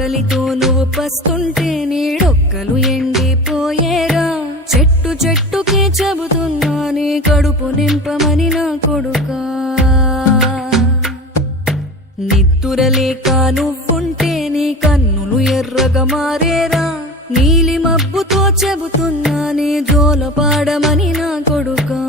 ఆకలితో నువ్వు పస్తుంటే నీడొక్కలు ఎండిపోయేరా. చెట్టు చెట్టుకే చెబుతున్నా నీ కడుపు నింపమని నా కొడుకా. నిద్దురలేక నువ్వుంటే నీ కన్నులు ఎర్రగా మారేరా. నీలి మబ్బుతో చెబుతున్నా నీ జోలపాడమని నా కొడుకా.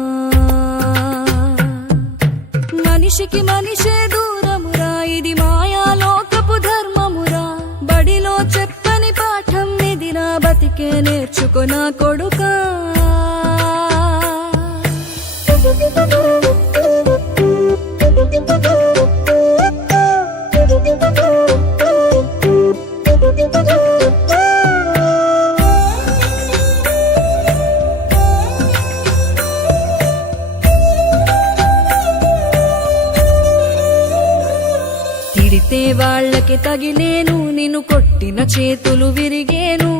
మనిషికి మనిషే దూరమురా, ఇది మాయాలోకపు ధర్మమురా. బడిలో చెప్పని పాఠం ఇదిరా, బతికే నేర్చుకో నా కొడుకా. తిడితే వాళ్ళకి తగిలేను, నిన్ను కొట్టిన చేతులు విరిగేను.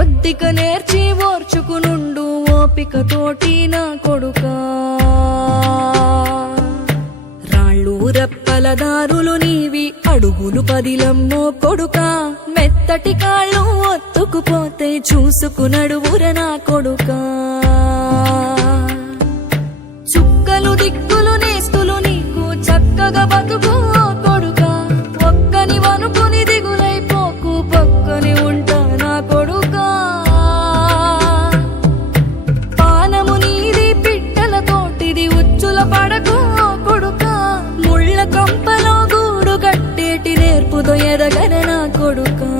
ఒద్దిక నేర్చి ఓర్చుకునుండు ఓపికతోటి నా కొడుకా. రాళ్ళు రప్పల దారులు నీవి, అడుగులు పదిలమ్మో కొడుకా. మెత్తటి కాళ్ళు ఒత్తుకుపోతే చూసుకునడువుర నా కొడుకా. చుక్కలు దిక్కులు నేస్తులు నీకు చక్కగా బతుకు కొడుకా. ఒక్కని వనుకుని దిగులైపోకు, పక్కని ఉంటా నా కొడుకా. పానము నీది పిట్టల తోటిది, ఉచ్చుల పడకు కొడుకా. ముళ్ళ కంపలో గూడు కట్టేటి నేర్పుతో ఎదగన నా కొడుకా.